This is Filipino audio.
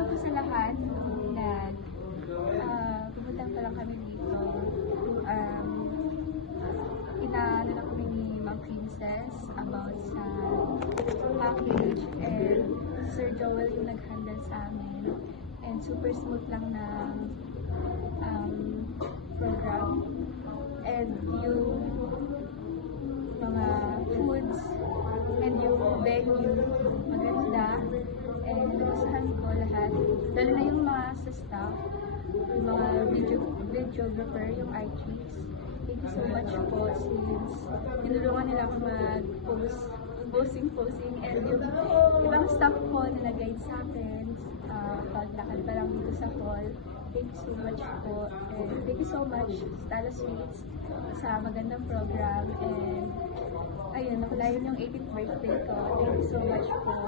Una po sa lahat, pumunta pa lang kami dito. Inaano na kami ni Ma'am Princess about sa package, and Sir Joel yung nag-handle sa amin. And super smooth lang na program. And yung mga foods and yung venue, maganda. And nagustuhan ko lahat. Lalo na yung mga sa staff, yung mga videographer, yung artists. Thank you so much po since tinulungan nila ako posing. And yung ibang staff ko na nag-guide sa akin, paglakad pa lang dito sa hall. Thank you so much po. And thank you so much, Stala Sweets, sa magandang program. And ayun, nakulayan yung 18th birthday ko. Thank you so much po.